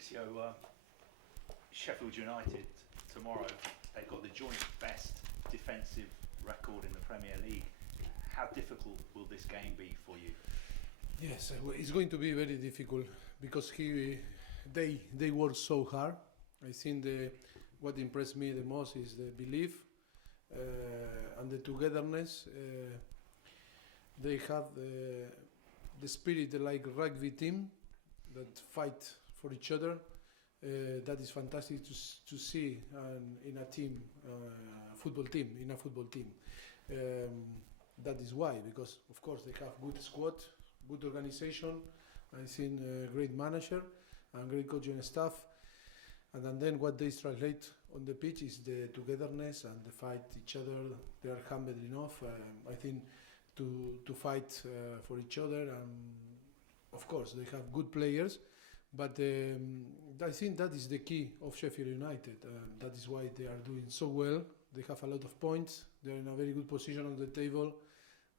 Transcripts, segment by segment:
Mauricio, Sheffield United tomorrow, they've got the joint best defensive record in the Premier League. How difficult will this game be for you? Yes, it's going to be very difficult because they work so hard. I think what impressed me the most is the belief and the togetherness. They have the spirit like rugby team that fight for each other. That is fantastic to see in a team, football team. That is why, because of course they have good squad, good organization. I think a great manager and great coaching staff. And then what they translate on the pitch is the togetherness and the fight each other. They are humble enough, I think, to fight for each other. And of course, they have good players. But I think that is the key of Sheffield United. That is why they are doing so well. They have a lot of points. They are in a very good position on the table.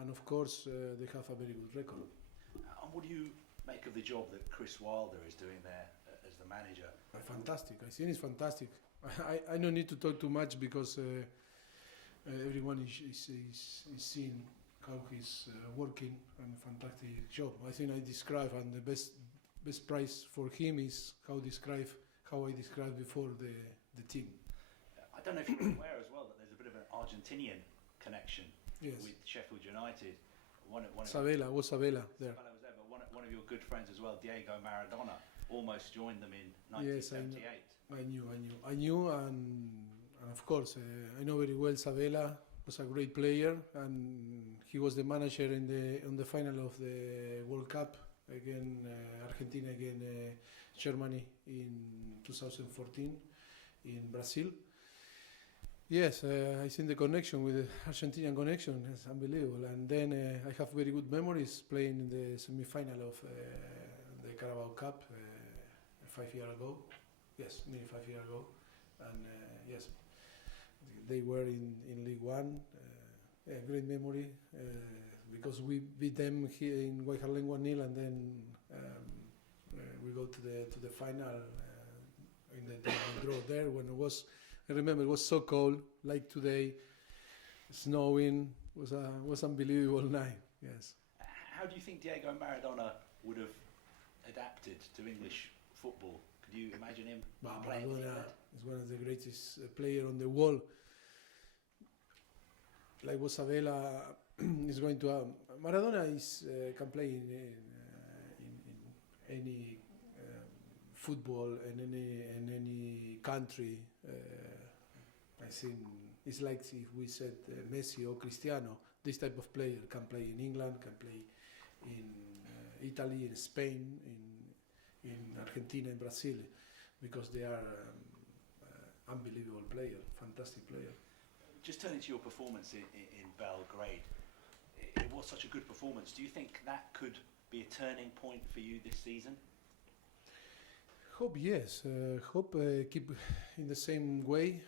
And of course, they have a very good record. And what do you make of the job that Chris Wilder is doing there as the manager? Fantastic. I think it's fantastic. I don't need to talk too much because everyone is seeing how he's working, and a fantastic job. I think I describe, and the best price for him is how I described before the team. I don't know if you're aware as well that there's a bit of an Argentinian connection with Sheffield United. Sabella was there. Sabella was there, but one of your good friends as well, Diego Maradona, almost joined them in 1978. Yes, I knew, and of course I know very well. Sabella was a great player, and he was the manager on the final of the World Cup against Argentina against Germany in 2014 in Brazil. Yes, I think the connection with the Argentinian connection is unbelievable. And then I have very good memories playing in the semi-final of the Carabao Cup 5 years ago. Yes, nearly 5 years ago. And yes, they were in League One. Great memory because we beat them here in White Hart Lane 1-0, and then we go to the final in the draw there when it was. I remember it was so cold, like today, snowing. Was unbelievable night. Yes. How do you think Diego Maradona would have adapted to English football? Could you imagine him playing? Maradona is one of the greatest players on the world. Like what Sabella is going to have. Maradona can play in any football in any country. I think it's like if we said Messi or Cristiano. This type of player can play in England, can play in Italy, in Spain, in Argentina, in Brazil, because they are unbelievable player, fantastic player. Just turning to your performance in Belgrade, it was such a good performance. Do you think that could be a turning point for you this season? Hope yes. Hope keep in the same way.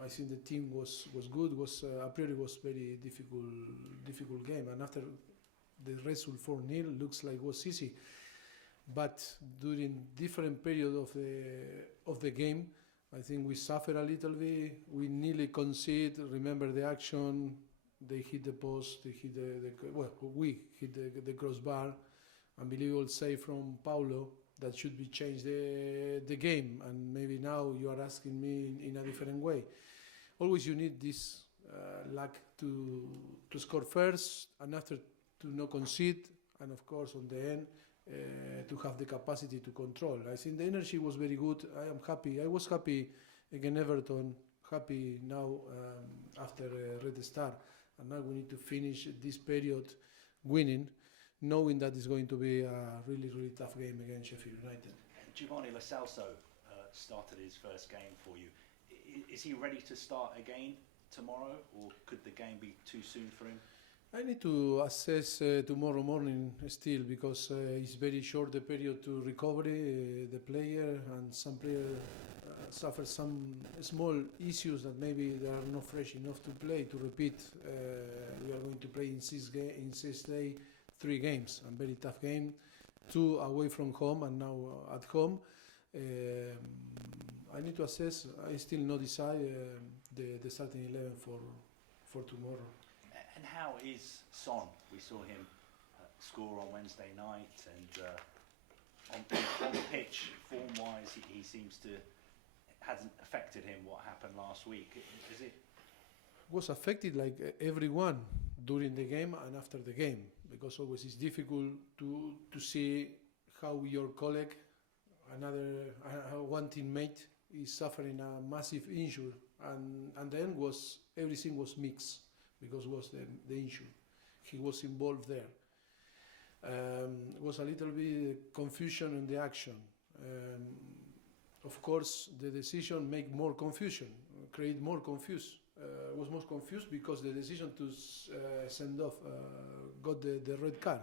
I think the team was good. A priori was very difficult game, and after the result 4-0 looks like it was easy. But during different period of the game, I think we suffered a little bit. We nearly concede. Remember the action? They hit the post. They hit we hit the crossbar. Unbelievable save from Paulo that should be changed the game. And maybe now you are asking me in a different way. Always you need this luck to score first, and after to not concede, and of course on the end to have the capacity to control. I think the energy was very good. I am happy. I was happy against Everton. Happy now after Red Star, and now we need to finish this period winning, knowing that it's going to be a really tough game against Sheffield United. Giovanni Lo Celso started his first game for you. Is he ready to start again tomorrow, or could the game be too soon for him? I need to assess tomorrow morning still, because it's very short the period to recovery the player, and some players suffer some small issues that maybe they are not fresh enough to play. To repeat, we are going to play in 6 days 3 games, a very tough game. 2 away from home and now at home. I need to assess. I still not decide the starting 11 for tomorrow. And how is Son? We saw him score on Wednesday night, and on the pitch, form-wise, he seems to hasn't affected him what happened last week. Is it? Was affected like everyone during the game and after the game, because always it's difficult to see how your colleague, another one teammate, is suffering a massive injury, and then everything was mixed because was the injury. He was involved there. Was a little bit confusion in the action. Of course, the decision make more confusion, create more confuse. Was most confused because the decision to send off got the red card.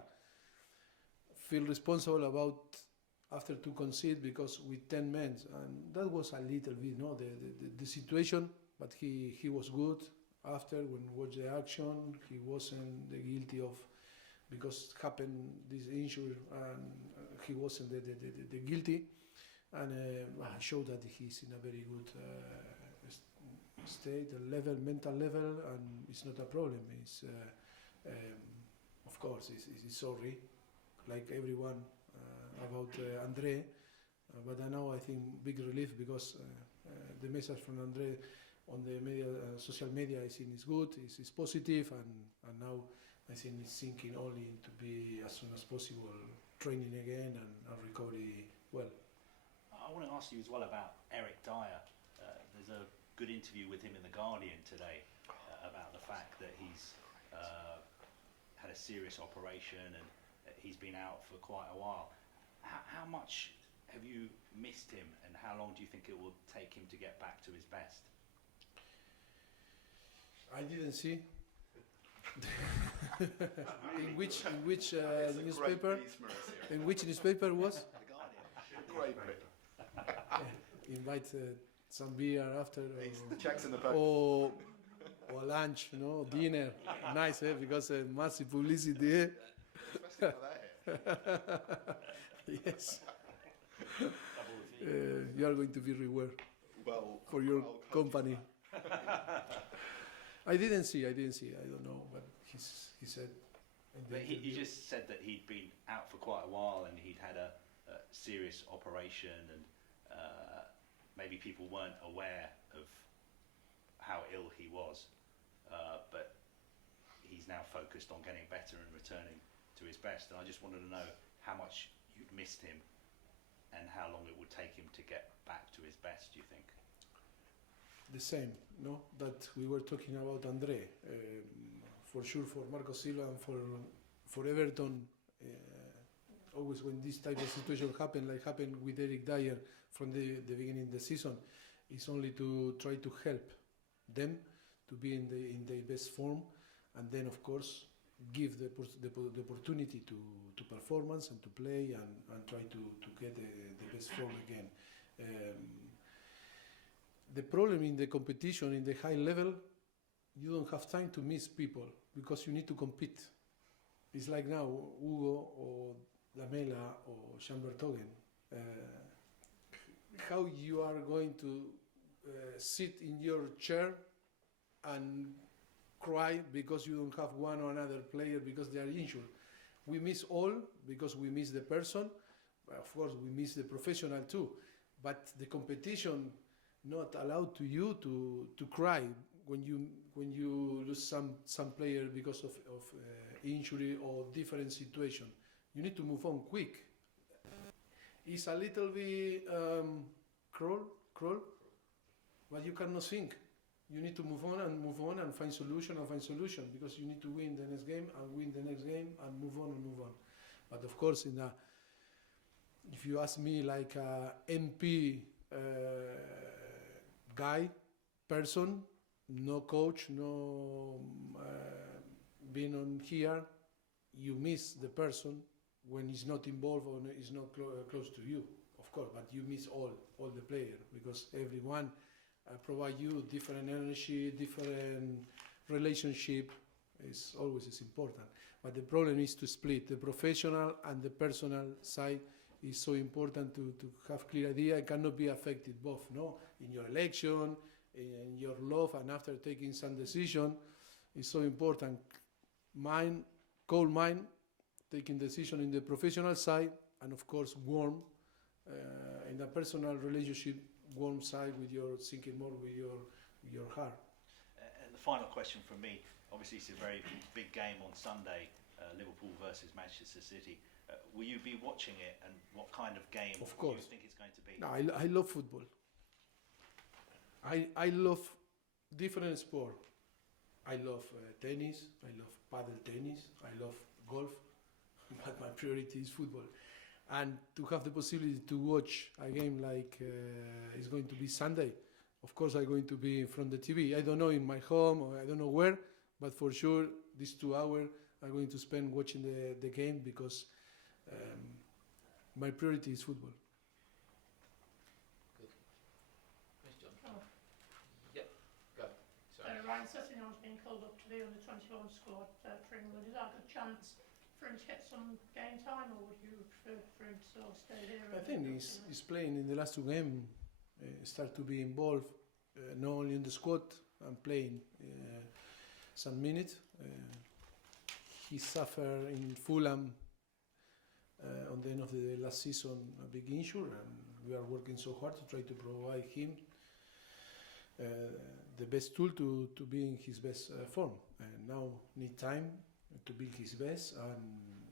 Feel responsible about after to concede because with 10 men, and that was a little bit the situation. But he was good after when watch the action. He wasn't the guilty of because happened this injury, and he wasn't the guilty, and showed that he's in a very good state, mental level, and it's not a problem. It's of course he's sorry, like everyone about Andre, but now I think big relief because the message from Andre on the media, social media, I think is good, is positive, and now I think he's thinking only to be as soon as possible training again and recovery well. I want to ask you as well about Eric Dyer. There's a good interview with him in The Guardian today about the fact that he's had a serious operation and he's been out for quite a while. How much have you missed him, and how long do you think it will take him to get back to his best? I didn't see. in which newspaper? In which newspaper was? The Guardian. Great bit. Invite some beer after. The checks in the post. Or lunch, dinner. Nice, because massive publicity. Especially for that here. Yes. You are going to be rewarded Well, for your I'll company. I didn't see. I don't know, but he said. But he just said that he'd been out for quite a while and he'd had a serious operation, and maybe people weren't aware of how ill he was. But he's now focused on getting better and returning to his best. And I just wanted to know how much you'd missed him and how long it would take him to get back to his best, do you think? The same, that we were talking about Andre. For sure, for Marco Silva and for Everton, always when this type of situation happen, like happened with Eric Dyer from the beginning of the season, is only to try to help them to be in the best form, and then of course give the opportunity to performance and to play and try to get the best form again. The problem in the competition in the high level, you don't have time to miss people because you need to compete. It's like now Hugo or Lamela or Chambertogen. How you are going to sit in your chair and cry because you don't have one or another player because they are injured. We miss all because we miss the person. Of course, we miss the professional too. But the competition not allowed to you to cry when you lose some player because of injury or different situation. You need to move on quick. It's a little bit cruel, but you cannot think. You need to move on and find solution because you need to win the next game and move on. But of course, if you ask me like a MP person, no coach, no being on here, you miss the person when he's not involved or is not close to you, of course, but you miss all the players because everyone provide you different energy, different relationship, It's always is important. But the problem is to split the professional and the personal side. Is so important to have clear idea. It cannot be affected both, no? In your election, in your love, and after taking some decision, it's so important. Cold mind, taking decision in the professional side, and of course warm in a personal relationship, warm side with your thinking more with your heart. And the final question from me, obviously it's a very big game on Sunday, Liverpool versus Manchester City. Will you be watching it, and what kind of game Of course. do you think it's going to be? No, I love football. I love different sport. I love tennis, I love paddle tennis, I love golf, but my priority is football. And to have the possibility to watch a game like it's going to be Sunday, of course I'm going to be in front of the TV. I don't know in my home or I don't know where, but for sure these 2 hours I'm going to spend watching the game because my priority is football. Good. Miss John. Oh. Yep. Go. Sorry. Ryan Sessegnon has been called up to the under-21 squad for England. Is that a good chance for him to get some game time, or would you prefer for him to sort of stay here? I think he's playing in the last 2 games, start to be involved, not only in the squad, and playing some minutes. He suffered in Fulham on the end of the last season a big injury, and we are working so hard to try to provide him the best tool to be in his best form. And now need time to build his best,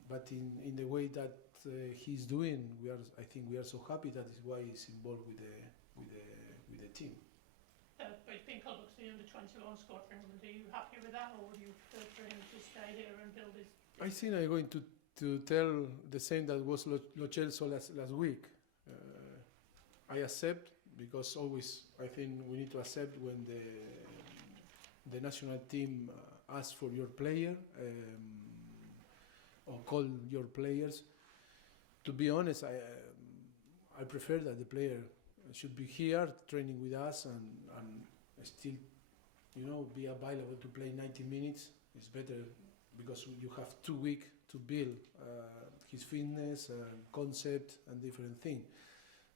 but in the way that he's doing, I think we are so happy. That is why he's involved with the team. But he's been called up to the under-21 squad for England. Are you happy with that, or would you prefer for him to stay here and build his? I think I'm going to tell the same that was Lo Celso last week. I accept, because always I think we need to accept when the national team asks for your player or call your players. To be honest, I prefer that the player should be here training with us and still, be available to play 90 minutes. It's better because you have 2 weeks to build his fitness, concept, and different things.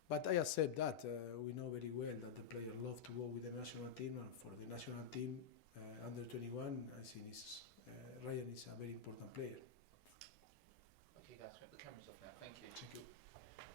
But I accept that. We know very well that the player loves to go with the national team, and for the national team under 21, I think Ryan is a very important player. Okay, guys, the camera's off now. Thank you. Thank you.